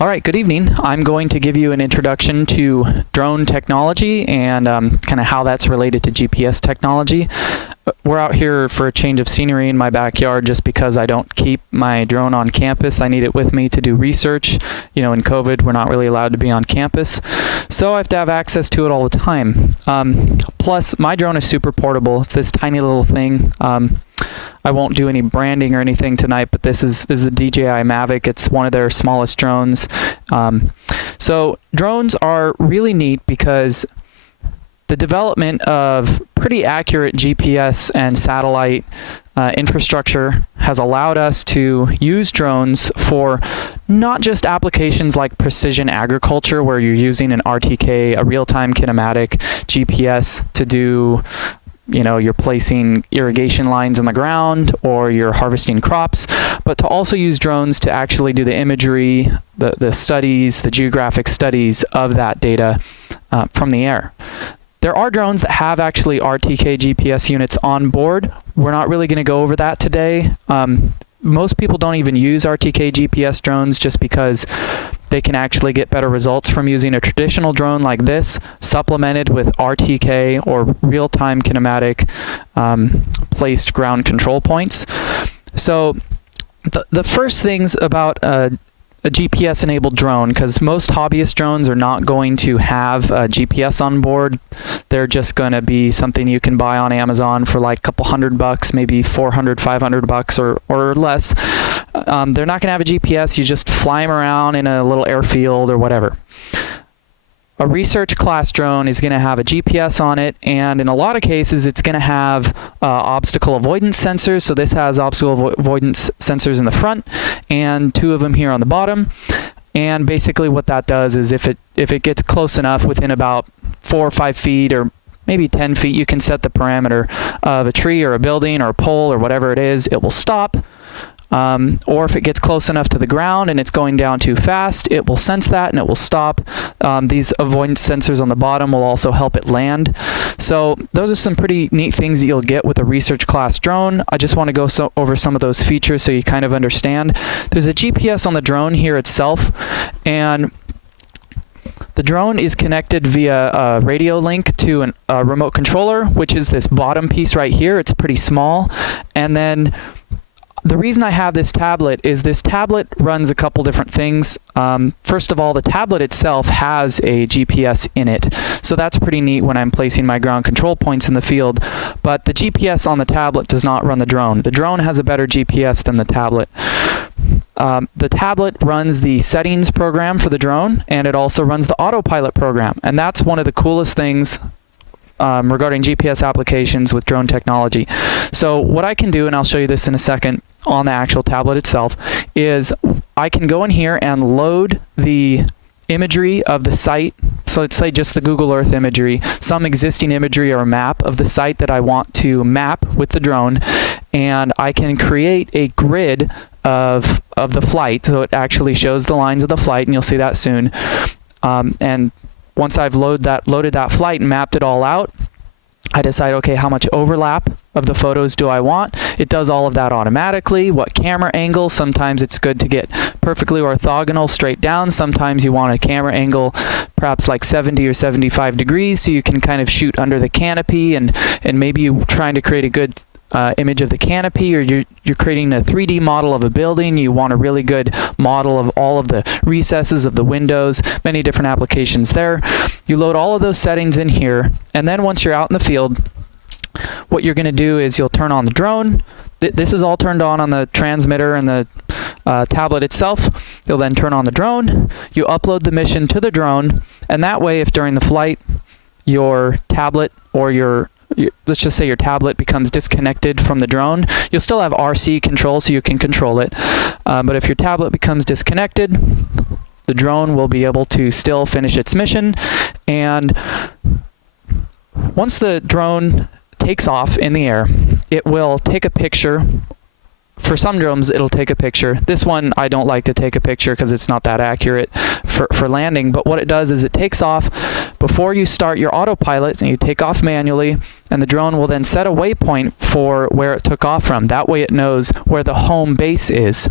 All right, good evening. I'm going to give you an introduction to drone technology and kind of how that's related to GPS technology. We're out here for a change of scenery in my backyard just because I don't keep my drone on campus. I need it with me to do research. You know, in COVID, we're not really allowed to be on campus, so I have to have access to it all the time. Plus, my drone is super portable. It's this tiny little thing. I won't do any branding or anything tonight, but this is the DJI Mavic. It's one of their smallest drones. So drones are really neat because the development of pretty accurate GPS and satellite infrastructure has allowed us to use drones for not just applications like precision agriculture, where you're using an RTK, a real-time kinematic GPS to do, you know, you're placing irrigation lines in the ground or you're harvesting crops, but to also use drones to actually do the imagery, the studies, the geographic studies of that data from the air. There are drones that have actually RTK GPS units on board. We're not really going to go over that today. Most people don't even use RTK GPS drones just because they can actually get better results from using a traditional drone like this, supplemented with RTK or real-time kinematic placed ground control points. So the first things about a GPS-enabled drone, because most hobbyist drones are not going to have GPS on board. They're just going to be something you can buy on Amazon for like a couple $100, maybe $400, $500 or less. They're not going to have a GPS. You just fly them around in a little airfield or whatever. A research class drone is going to have a GPS on it, and in a lot of cases it's going to have obstacle avoidance sensors. So this has obstacle avoidance sensors in the front and 2 of them here on the bottom. And basically what that does is if it gets close enough, within about 4 or 5 feet or maybe 10 feet, you can set the parameter of a tree or a building or a pole or whatever it is, it will stop. Or if it gets close enough to the ground and it's going down too fast, it will sense that and it will stop. These avoidance sensors on the bottom will also help it land. So those are some pretty neat things that you'll get with a research class drone. I just want to go over some of those features so you kind of understand. There's a GPS on the drone here itself, and the drone is connected via a radio link to a remote controller, which is this bottom piece right here. It's pretty small. And then the reason I have this tablet is this tablet runs a couple different things. First of all, the tablet itself has a GPS in it. So that's pretty neat when I'm placing my ground control points in the field. But the GPS on the tablet does not run the drone. The drone has a better GPS than the tablet. The tablet runs the settings program for the drone, and it also runs the autopilot program. And that's one of the coolest things regarding GPS applications with drone technology. So what I can do, and I'll show you this in a second on the actual tablet itself, is I can go in here and load the imagery of the site. So let's say just the Google Earth imagery, some existing imagery or map of the site that I want to map with the drone, and I can create a grid of the flight, so it actually shows the lines of the flight, and you'll see that soon. And once I've loaded that flight and mapped it all out, I decide, okay, how much overlap of the photos do I want? It does all of that automatically. What camera angle? Sometimes it's good to get perfectly orthogonal straight down. Sometimes you want a camera angle perhaps like 70 or 75 degrees, so you can kind of shoot under the canopy, and maybe you're trying to create a good image of the canopy, or you're creating a 3D model of a building. You want a really good model of all of the recesses of the windows, many different applications there. You load all of those settings in here, and then once you're out in the field, what you're going to do is you'll turn on the drone. This is all turned on the transmitter and the tablet itself. You'll then turn on the drone. You upload the mission to the drone, and that way, if during the flight your tablet or let's just say your tablet becomes disconnected from the drone, you'll still have RC control, so you can control it. But if your tablet becomes disconnected, the drone will be able to still finish its mission. And once the drone takes off in the air, it will take a picture. For some drones, it'll take a picture. This one, I don't like to take a picture because it's not that accurate for landing. But what it does is it takes off before you start your autopilot, and you take off manually, and the drone will then set a waypoint for where it took off from. That way it knows where the home base is.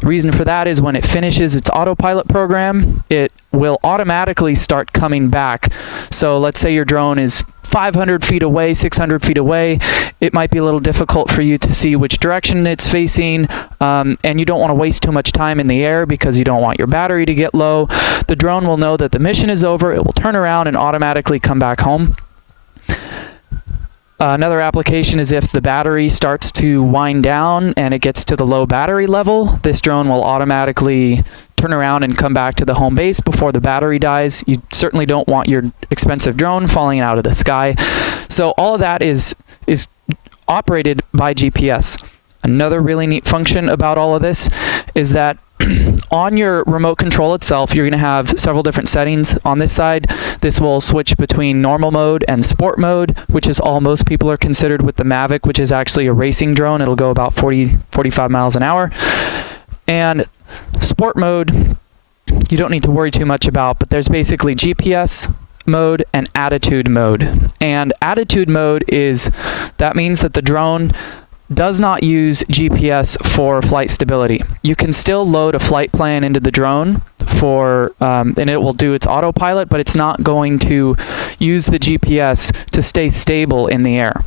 The reason for that is when it finishes its autopilot program, it will automatically start coming back. So let's say your drone is 500 feet away, 600 feet away. It might be a little difficult for you to see which direction it's facing, and you don't want to waste too much time in the air because you don't want your battery to get low. The drone will know that the mission is over. It will turn around and automatically come back home. Another application is if the battery starts to wind down and it gets to the low battery level, this drone will automatically turn around and come back to the home base before the battery dies. You certainly don't want your expensive drone falling out of the sky. So all of that is operated by GPS. Another really neat function about all of this is that on your remote control itself, you're going to have several different settings. On this side, this will switch between normal mode and sport mode, which is all most people are considered with the Mavic, which is actually a racing drone. It'll go about 45 miles an hour. And sport mode, you don't need to worry too much about, but there's basically GPS mode and attitude mode. And attitude mode that means that the drone does not use GPS for flight stability. You can still load a flight plan into the drone and it will do its autopilot, but it's not going to use the GPS to stay stable in the air.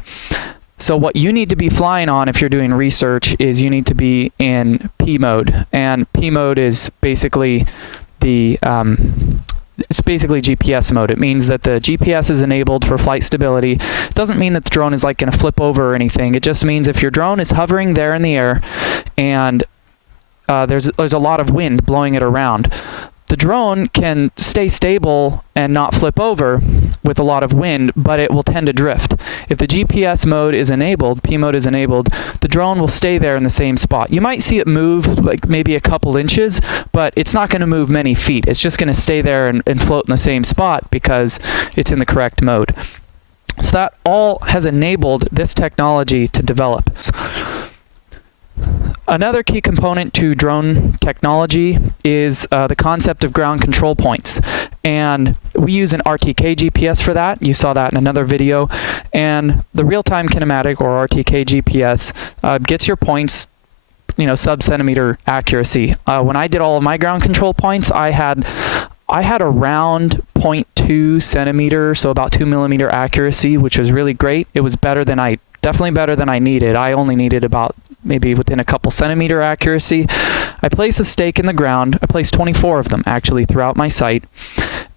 So what you need to be flying on if you're doing research is you need to be in P mode. And P mode is basically it's basically GPS mode. It means that the GPS is enabled for flight stability. It doesn't mean that the drone is like going to flip over or anything. It just means if your drone is hovering there in the air and there's a lot of wind blowing it around, the drone can stay stable and not flip over with a lot of wind, but it will tend to drift. If the GPS mode is enabled, P mode is enabled, the drone will stay there in the same spot. You might see it move like maybe a couple inches, but it's not going to move many feet. It's just going to stay there and float in the same spot because it's in the correct mode. So that all has enabled this technology to develop. Another key component to drone technology is the concept of ground control points. And we use an RTK GPS for that. You saw that in another video. And the real-time kinematic, or RTK GPS, gets your points, sub-centimeter accuracy. When I did all of my ground control points, I had around 0.2 centimeter, so about 2 millimeter accuracy, which was really great. It was definitely better than I needed. I only needed about maybe within a couple centimeter accuracy. I place a stake in the ground. I place 24 of them actually throughout my site.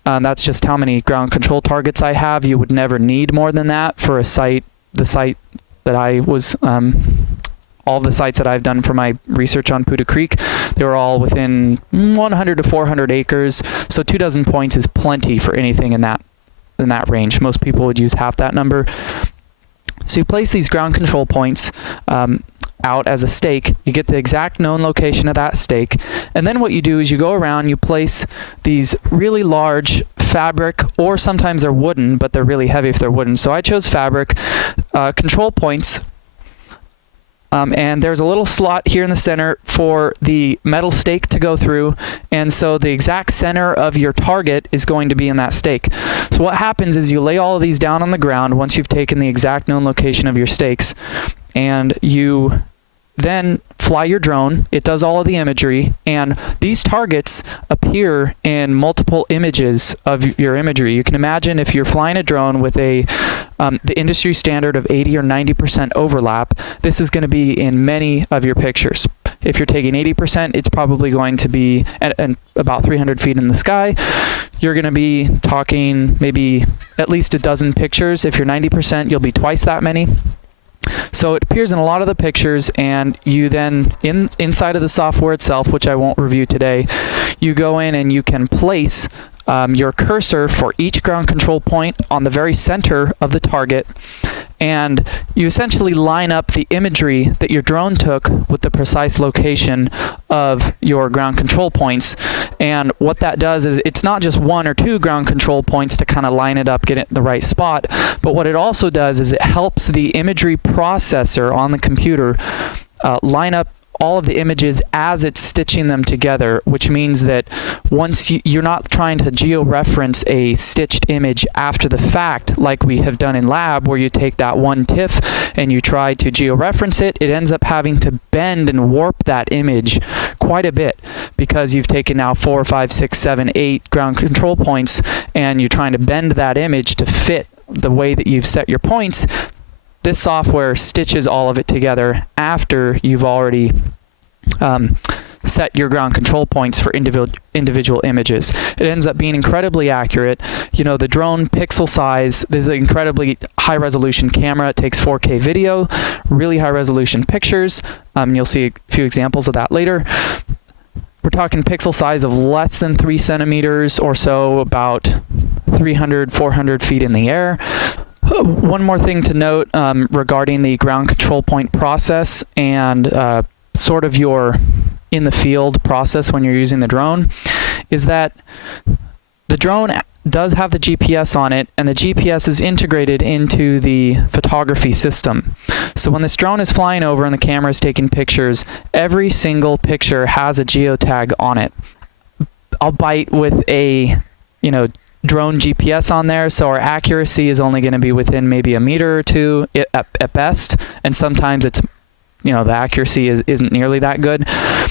That's just how many ground control targets I have. You would never need more than that for a site. The site that I was, all the sites that I've done for my research on Poudre Creek, they were all within 100 to 400 acres. So 24 points is plenty for anything in that range. Most people would use half that number. So you place these ground control points out as a stake. You get the exact known location of that stake, and then what you do is you go around, you place these really large fabric, or sometimes they're wooden, but they're really heavy if they're wooden. So I chose fabric control points. And there's a little slot here in the center for the metal stake to go through, and so the exact center of your target is going to be in that stake. So what happens is you lay all of these down on the ground once you've taken the exact known location of your stakes, and you then fly your drone. It does all of the imagery, and these targets appear in multiple images of your imagery. You can imagine if you're flying a drone with the industry standard of 80 or 90% overlap, this is going to be in many of your pictures. If you're taking 80%, it's probably going to be at about 300 feet in the sky. You're going to be talking maybe at least a dozen pictures. If you're 90%, you'll be twice that many. So it appears in a lot of the pictures, and you then, inside of the software itself, which I won't review today, you go in and you can place your cursor for each ground control point on the very center of the target, and you essentially line up the imagery that your drone took with the precise location of your ground control points. And what that does is it's not just one or two ground control points to kind of line it up, get it in the right spot, but what it also does is it helps the imagery processor on the computer line up all of the images as it's stitching them together, which means that once you're not trying to georeference a stitched image after the fact like we have done in lab, where you take that one TIFF and you try to georeference it. It ends up having to bend and warp that image quite a bit because you've taken now 4, 5, 6, 7, 8 ground control points and you're trying to bend that image to fit the way that you've set your points. This software stitches all of it together after you've already set your ground control points for individual images. It ends up being incredibly accurate. You know, the drone pixel size, this is an incredibly high resolution camera. It takes 4K video, really high resolution pictures. You'll see a few examples of that later. We're talking pixel size of less than 3 centimeters or so, about 300, 400 feet in the air. One more thing to note regarding the ground control point process and sort of your in the field process when you're using the drone is that the drone does have the GPS on it, and the GPS is integrated into the photography system. So when this drone is flying over and the camera is taking pictures, every single picture has a geotag on it, albeit with a, drone GPS on there, so our accuracy is only going to be within maybe a meter or two at best, and sometimes it's the accuracy isn't nearly that good.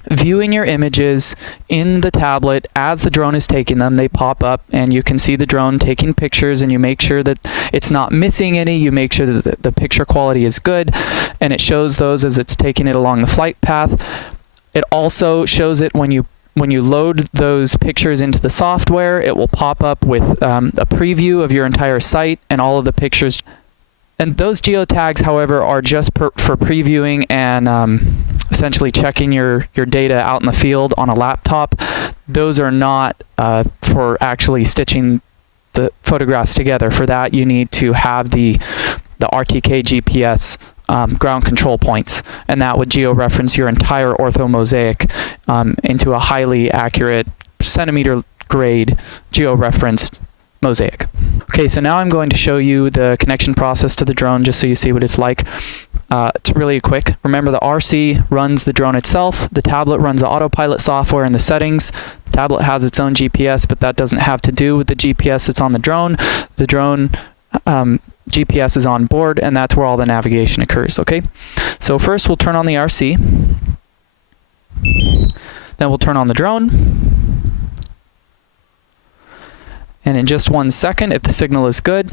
Viewing your images in the tablet as the drone is taking them, they pop up and you can see the drone taking pictures, and you make sure that it's not missing any. You make sure that the picture quality is good, and it shows those as it's taking it along the flight path. It also shows it when you load those pictures into the software. It will pop up with a preview of your entire site and all of the pictures. And those geotags, however, are just for previewing and essentially checking your data out in the field on a laptop. Those are not for actually stitching the photographs together. For that, you need to have the RTK GPS ground control points, and that would georeference your entire ortho mosaic into a highly accurate centimeter grade georeferenced mosaic. Okay, so now I'm going to show you the connection process to the drone just so you see what it's like. It's really quick. Remember, the RC runs the drone itself. The tablet runs the autopilot software and the settings. The tablet has its own GPS, but that doesn't have to do with the GPS that's on the drone. The drone GPS is on board, and that's where all the navigation occurs, okay? So first we'll turn on the RC. Then we'll turn on the drone. And in just 1 second, if the signal is good,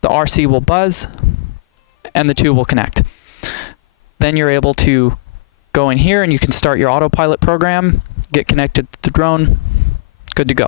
the RC will buzz and the two will connect. Then you're able to go in here and you can start your autopilot program, get connected to the drone, good to go.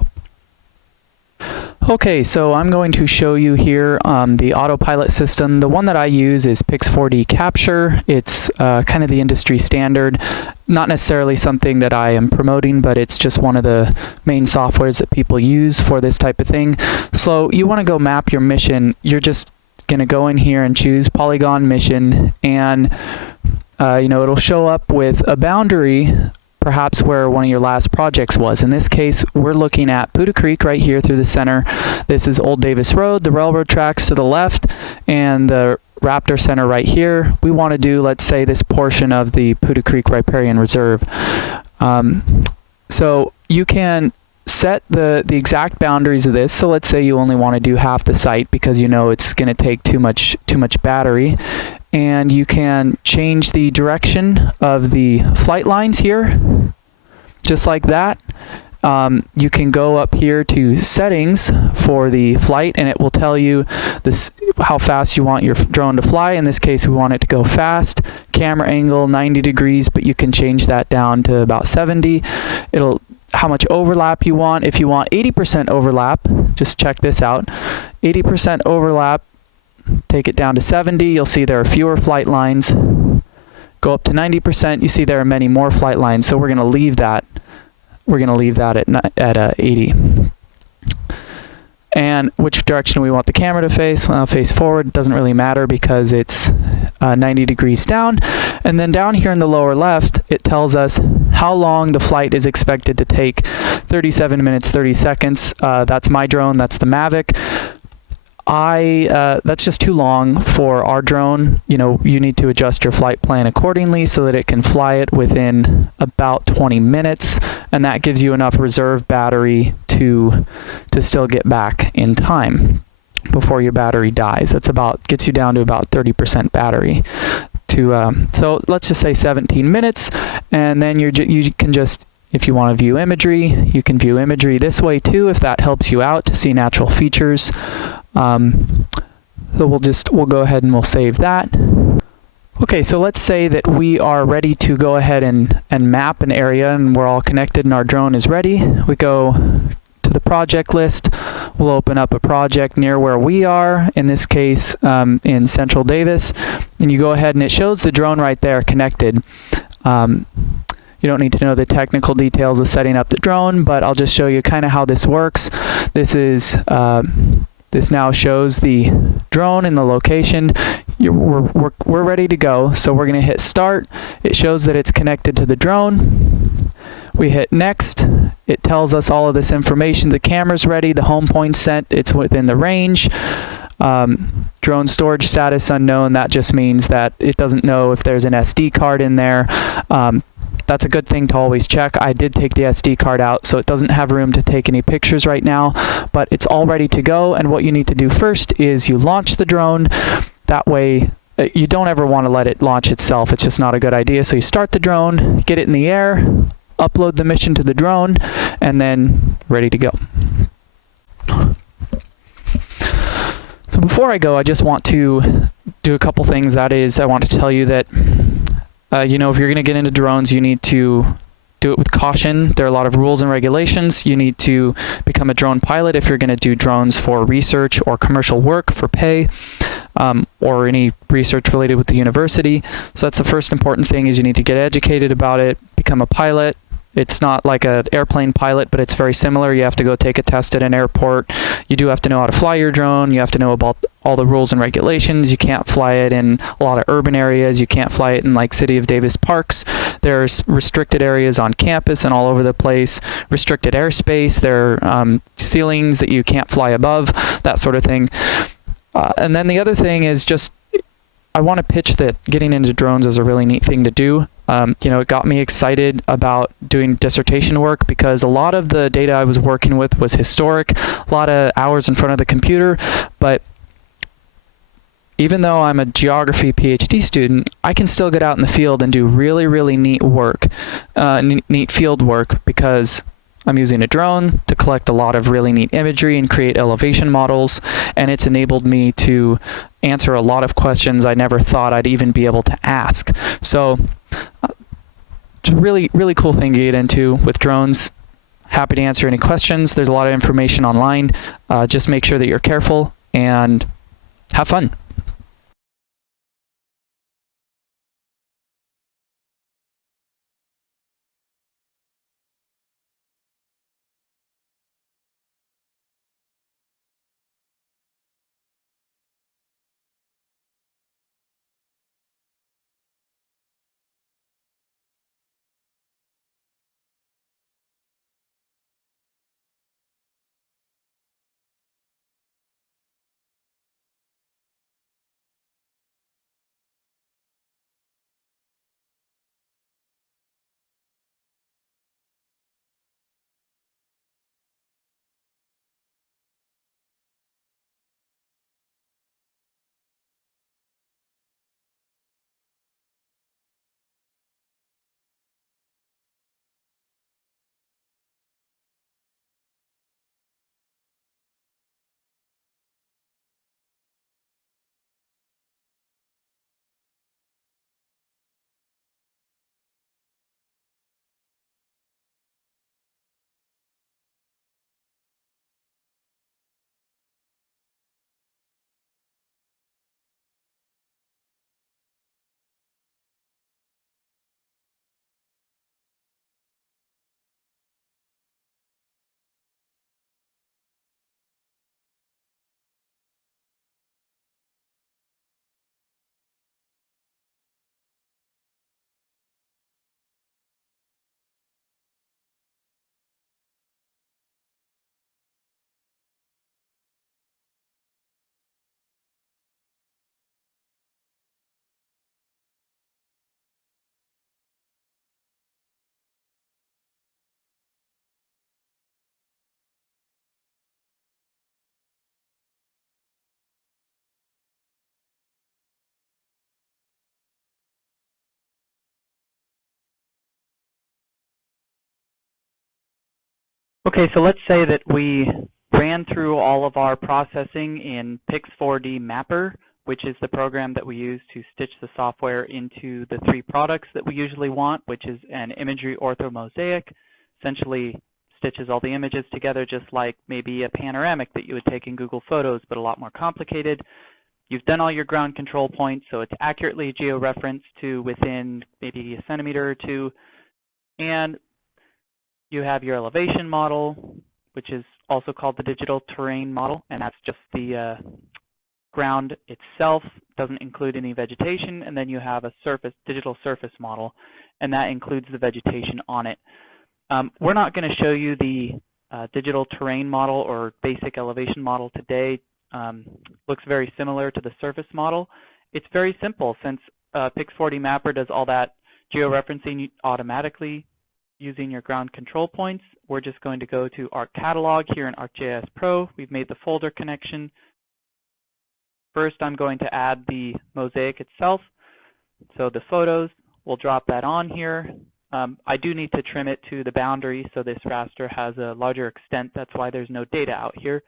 Okay, so I'm going to show you here the autopilot system. The one that I use is Pix4D Capture. It's kind of the industry standard. Not necessarily something that I am promoting, but it's just one of the main softwares that people use for this type of thing. So you want to go map your mission. You're just going to go in here and choose Polygon Mission, and it'll show up with a boundary perhaps where one of your last projects was. In this case, we're looking at Buda Creek right here through the center. This is Old Davis Road, the railroad tracks to the left, and the Raptor Center right here. We want to do, let's say, this portion of the Buda Creek Riparian Reserve. So you can set the exact boundaries of this. So let's say you only want to do half the site because it's going to take too much battery. And you can change the direction of the flight lines here, just like that. You can go up here to settings for the flight, and it will tell you how fast you want your drone to fly. In this case, we want it to go fast. Camera angle 90 degrees, but you can change that down to about 70. How much overlap you want. If you want 80% overlap, just check this out. 80% overlap, take it down to 70. You'll see there are fewer flight lines. Go up to 90%. You see there are many more flight lines. So we're going to leave that. We're going to leave that at 80. And which direction we want the camera to face? Well, face forward. Doesn't really matter because it's 90 degrees down. And then down here in the lower left, it tells us how long the flight is expected to take. 37 minutes, 30 seconds. That's my drone. That's the Mavic. That's just too long for our drone. You know, you need to adjust your flight plan accordingly so that it can fly it within about 20 minutes, and that gives you enough reserve battery to still get back in time before your battery dies. Gets you down to about 30% battery. So let's just say 17 minutes, and then you can just, if you want to view imagery, you can view imagery this way too, if that helps you out to see natural features. So we'll go ahead and we'll save that. Okay, so let's say that we are ready to go ahead and map an area, and we're all connected and our drone is ready. We go to the project list. We'll open up a project near where we are, in this case in Central Davis, and you go ahead and it shows the drone right there connected. You don't need to know the technical details of setting up the drone, but I'll just show you kind of how this works. This now shows the drone and the location. We're ready to go, so we're going to hit start. It shows that it's connected to the drone. We hit next. It tells us all of this information. The camera's ready, the home point's set, it's within the range. Drone storage status unknown. That just means that it doesn't know if there's an SD card in there. That's a good thing to always check. I did take the SD card out, so it doesn't have room to take any pictures right now, but it's all ready to go. And what you need to do first is you launch the drone. That way, you don't ever want to let it launch itself. It's just not a good idea. So you start the drone, get it in the air, upload the mission to the drone, and then ready to go. So before I go, I just want to do a couple things. That is, I want to tell you that you know, if you're going to get into drones, you need to do it with caution. There are a lot of rules and regulations. You need to become a drone pilot if you're going to do drones for research or commercial work for pay, or any research related with the university. So that's the first important thing, is you need to get educated about it, become a pilot. It's not like an airplane pilot, but it's very similar. You have to go take a test at an airport. You do have to know how to fly your drone. You have to know about all the rules and regulations. You can't fly it in a lot of urban areas. You can't fly it in like City of Davis parks. There's restricted areas on campus and all over the place. Restricted airspace. There are ceilings that you can't fly above, that sort of thing. And then the other thing is just, I want to pitch that getting into drones is a really neat thing to do. You know, it got me excited about doing dissertation work because a lot of the data I was working with was historic, a lot of hours in front of the computer, but even though I'm a geography PhD student, I can still get out in the field and do really, really neat work, neat field work, because I'm using a drone to collect a lot of really neat imagery and create elevation models, and it's enabled me to answer a lot of questions I never thought I'd even be able to ask. So it's a really, really cool thing to get into with drones. Happy to answer any questions. There's a lot of information online. Just make sure that you're careful and have fun. Okay, so let's say that we ran through all of our processing in Pix4D Mapper, which is the program that we use to stitch the software into the 3 products that we usually want, which is an imagery orthomosaic, essentially stitches all the images together just like maybe a panoramic that you would take in Google Photos, but a lot more complicated. You've done all your ground control points, so it's accurately georeferenced to within maybe a centimeter or 2. And you have your elevation model, which is also called the digital terrain model, and that's just the ground itself, doesn't include any vegetation. And then you have a digital surface model, and that includes the vegetation on it. We're not going to show you the digital terrain model or basic elevation model today. Looks very similar to the surface model. It's very simple since Pix4D Mapper does all that georeferencing automatically using your ground control points. We're just going to go to Arc Catalog here in ArcGIS Pro. We've made the folder connection. First, I'm going to add the mosaic itself. So the photos, we'll drop that on here. I do need to trim it to the boundary so this raster has a larger extent. That's why there's no data out here.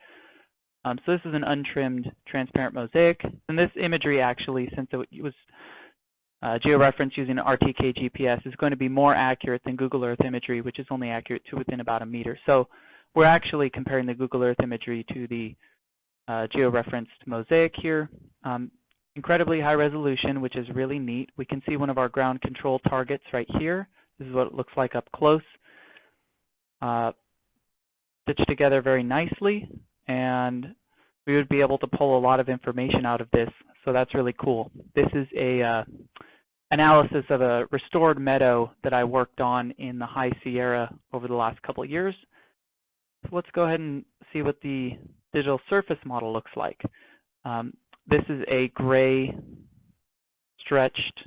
So this is an untrimmed transparent mosaic. And this imagery actually, since it was georeferenced using RTK GPS, is going to be more accurate than Google Earth imagery, which is only accurate to within about 1 meter. So we're actually comparing the Google Earth imagery to the georeferenced mosaic here. Incredibly high resolution, which is really neat. We can see one of our ground control targets right here. This is what it looks like up close. Stitched together very nicely, and we would be able to pull a lot of information out of this, so that's really cool. This is a analysis of a restored meadow that I worked on in the High Sierra over the last couple of years. So let's go ahead and see what the digital surface model looks like. This is a gray stretched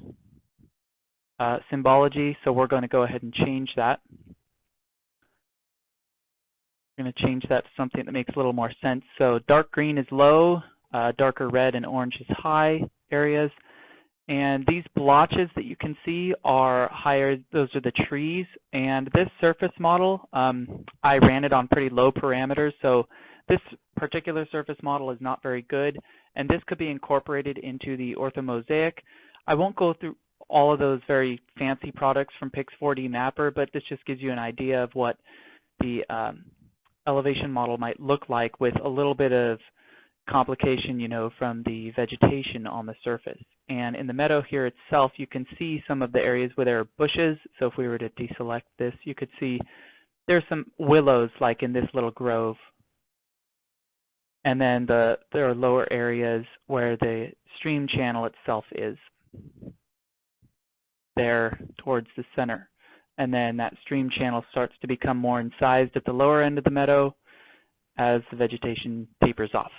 symbology, so we're going to go ahead and change that. We're going to change that to something that makes a little more sense. So dark green is low, darker red and orange is high areas. And these blotches that you can see are higher, those are the trees. And this surface model, I ran it on pretty low parameters, so this particular surface model is not very good. And this could be incorporated into the orthomosaic. I won't go through all of those very fancy products from Pix4D Mapper, but this just gives you an idea of what the elevation model might look like with a little bit of complication, from the vegetation on the surface. And in the meadow here itself, you can see some of the areas where there are bushes. So if we were to deselect this, you could see there's some willows like in this little grove. And then there are lower areas where the stream channel itself is there towards the center. And then that stream channel starts to become more incised at the lower end of the meadow as the vegetation tapers off.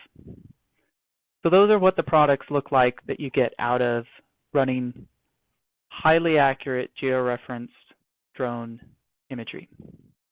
So those are what the products look like that you get out of running highly accurate georeferenced drone imagery.